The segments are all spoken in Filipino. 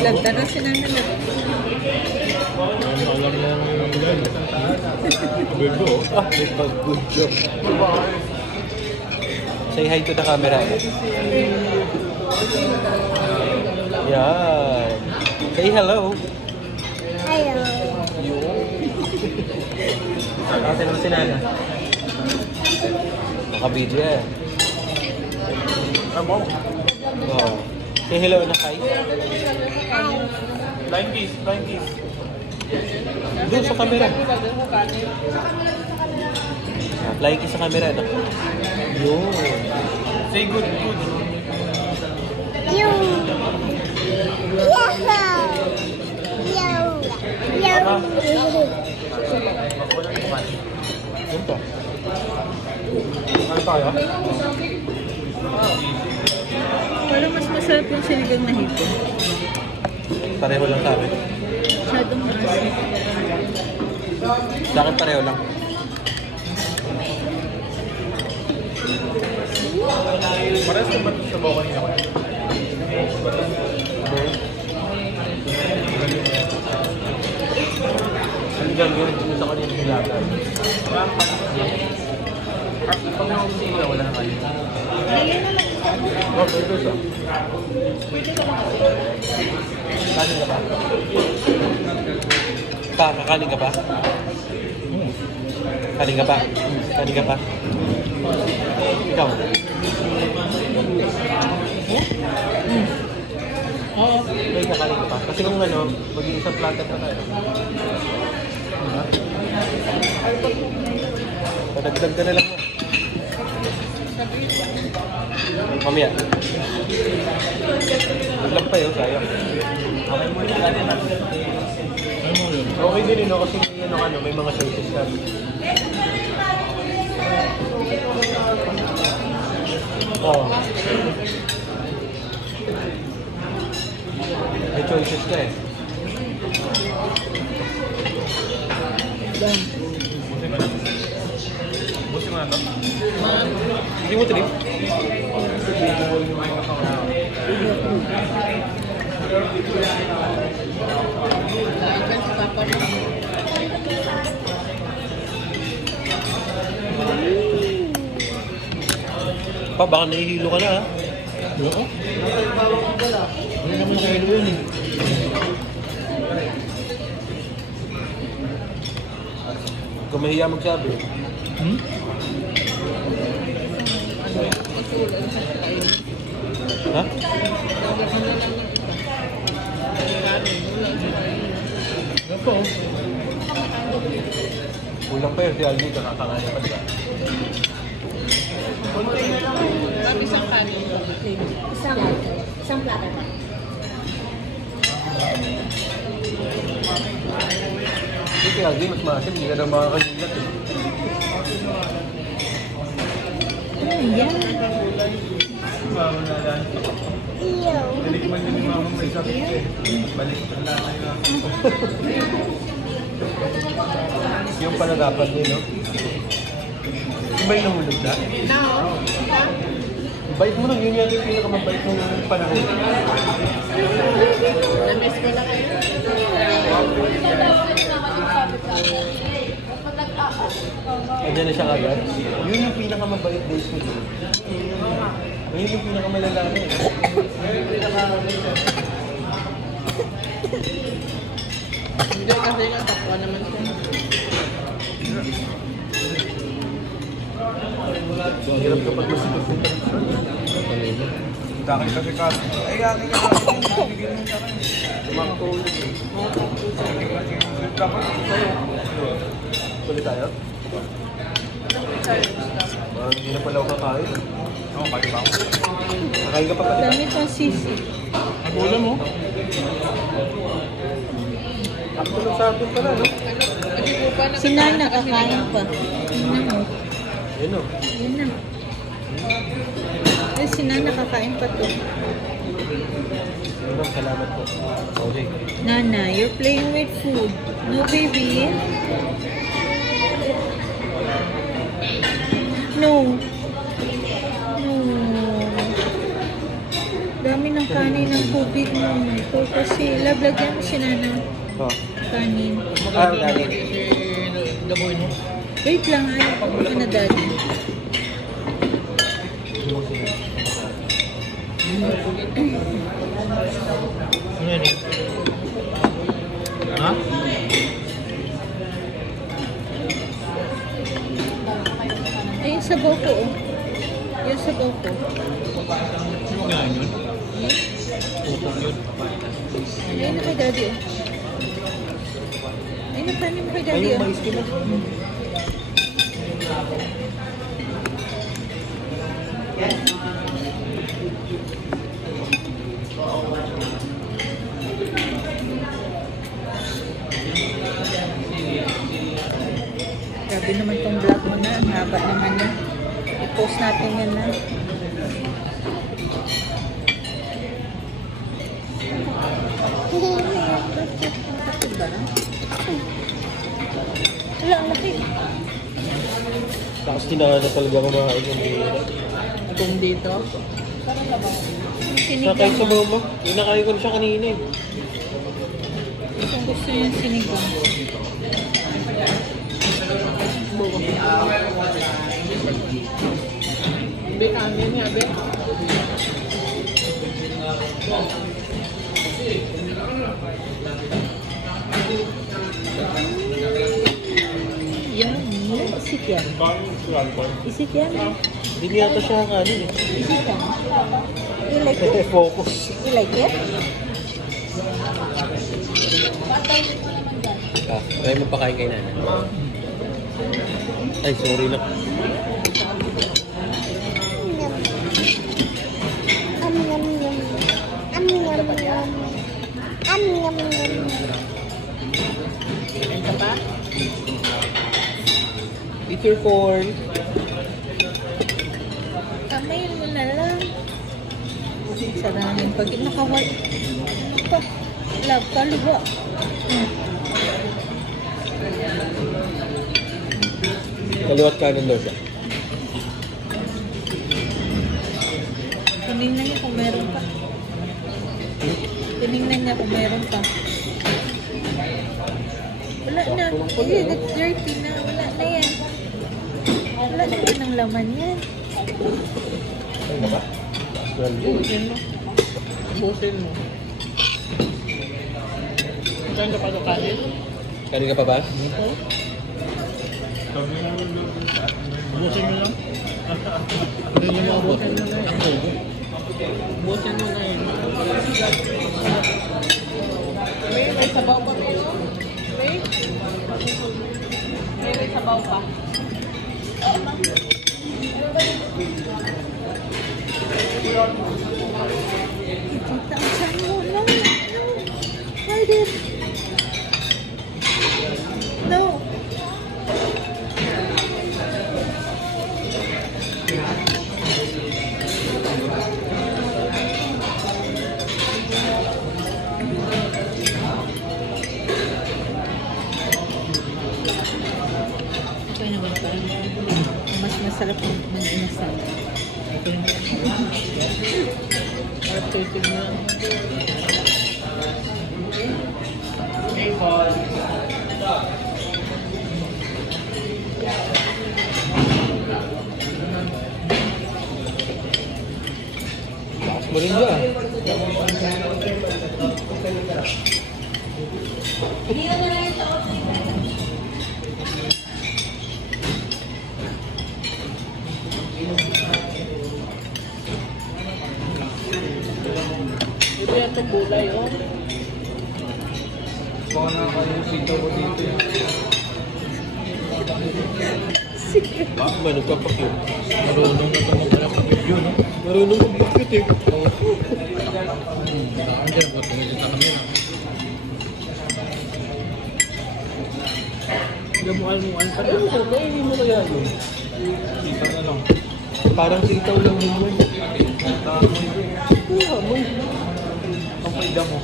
Lagda na si Nana. Alam mo yan. Bebo. Good job. Say hi to the camera. Yan. Say hello. Hello. Ate naman si Nana. Naka-video yan. Oh. Say hello na kay. Flying kiss. Flying kiss. Doon sa camera. Flying kiss sa camera. Yun. Say good. Good. You. Yun to. Ano tayo? Parang mas masarap yung sinigang na hipon. Pareho lang sa akin. Masyadong maasim. Sa akin pareho lang. Parehas na ba sa bawa kanina ko? Ang gagawin dito sa kanina yung laban. Pag nakusina, wala na kayo. Oh, pwede siya. Kanin ka ba? Kakanin ka ba? Kanin ka ba? Kanin ka ba? Ikaw? Oo. May kakanin ka ba? Kasi kung ano, mag-iisang platter pa tayo. Diba? Padagdag ka na lang mo. Mamaya. Naglag pa yun, sayang. Okay mo yung kanin na. Okay din yun, kasi may mga choices ka. Oo. May choices ka eh. Busin mo na to. Hindi mo trip? Pa, baka nahihilo ka na ha? Oo. Hindi naman kayo yun eh. Kung mahiya magsabi. Ha? Ito. Kulang pa yun si Alvin, kakakangaya pa diba? Isang kanin. Isang platter pa. Hindi si Alvin, mas maasim, hindi ka daw makakagulat eh. Yan. Iyo. Tinikman din yung mamang may sakit eh. Balik na tayo. Yung pala dapat din, no? Iba yung nahulog na? Bait mo lang, yun yan yung pinakamabait mo yung panahon. Na-miss ko lang kayo. Andiyan na siya agad. Yun yung pinakamabait days mo dun. Yun yung pinakamalala eh. Hindi kasi natakwa naman siya. Hirap kapag masipag yung tradisyon. Daki kasi ka. Ay, akin ka. Bigyan mo sa akin. Tumaktulit eh. Tuloy tayo? Hindi na pala ako kakain. Oo, kayo ba ako? Kakain ka pa pala. Dami pang sisi. Ang ulam mo? Ako lang sa atin pala, no? Si Nana kakain pa. Tingnan mo. Yun o. Yun na. Eh, si Nana kakain pa to. Yun, salamat po. Okay. Nana, you're playing with food. No, baby? No. No. Dami kami ng kanin ng tubig mo. Ito kasi lagyan mo si Nana. Oh. Kanin. Dali. Wait lang, ayaw ko na daddy. Ano yan eh? Ha? Ay, yung sabaw ko, oh. Yung sabaw ko. Ano nga yun? Putong yun. Ayun na kay daddy, oh. Ayun na kanin mo kay daddy, Ayun, oh. mais ko na. Grabe naman tong vlog mo na. Ang haba naman yan. I-post natin yan na. Kapit ba na? Wala, ang laki. Tapos tinaka na talaga kumakain yung bihira. Kung dito. Sa kahit sa mama, inakain ko na siya kanina eh. Kung gusto yung sinigang. Be, kanin niya, be. Yan, isik yan. Isik yan. Hindi niya ata siya kanin eh. Isik yan. You like it? Focus. You like it? Kaya mo pakain kay Nana. Ay, sorry na. Kain ka pa? Eat your corn. Kamayin mo na lang. Saranin pag nakawal. Love ka, luba. Kaliwat kanin daw siya. Tinignan niya kung meron pa. Tinignan niya kung meron pa. Wala na. Eh, that's dirty na. Wala na yan. Wala naman ang laman yan. Busin mo. Busin mo. Saan ka pa ito kanin? Kanin ka pa ba? Busin mo lang. Busin mo na yun. Busin mo na yun. May sabaw pa ito. May sabaw pa. Kita ang tiyan mo. No, no. Hide it. No. Okay naman parang mas masarap ng inasal. Tasting na. Takas mo rin dyan. Ito yan ito gulay, oh. Baka nakakalimutan ko dito. Bakit ba nagpapakit? Marunong na ito mag-video, no? Marunong magbakit eh. Andiyan, matungin sa kamera. Gamuan-muan pa Ano na. ba? Hindi mo kaya yun. Kita na lang. Parang sitaw lang din yun. Amoy. Ang paida mo.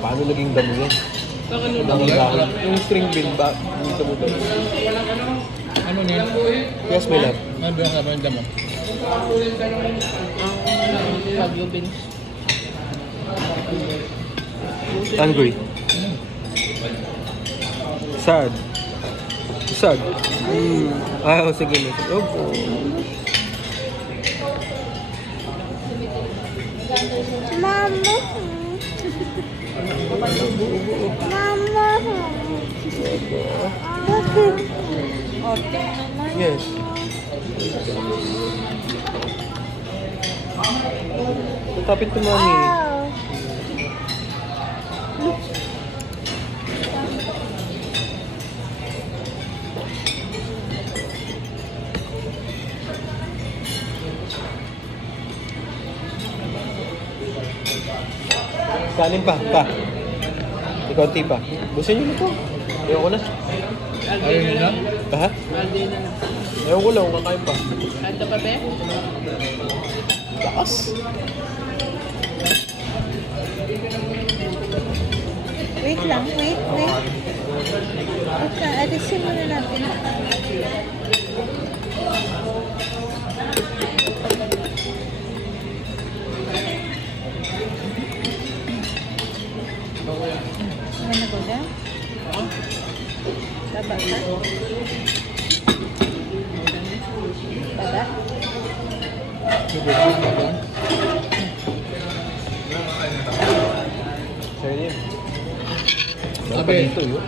Paano naging damo yan? Saka ano Ang dahon. Yung string bean ba? Dito mo ba? Ano nila? Yes, my love. Ano ba yung damo? Ang Baguio beans. Hungry. Sad. Sad. Ah, sige na. Opo. Mama. Mama. Orte naman. Yes. Tapit to mami. Oh. Kanin pa. Ikonti pa. Busin niyo na to. Ayoko na. Ayaw nyo na? Ha? Aldi na lang. Ayoko lang. Kakain pa. Kanto pa, be? Lakas. Wait lang, wait. Okay, alisin muna natin. Ano na ko na? Baba ka? Baba? Sa'yo din. Sabi. Dito yun.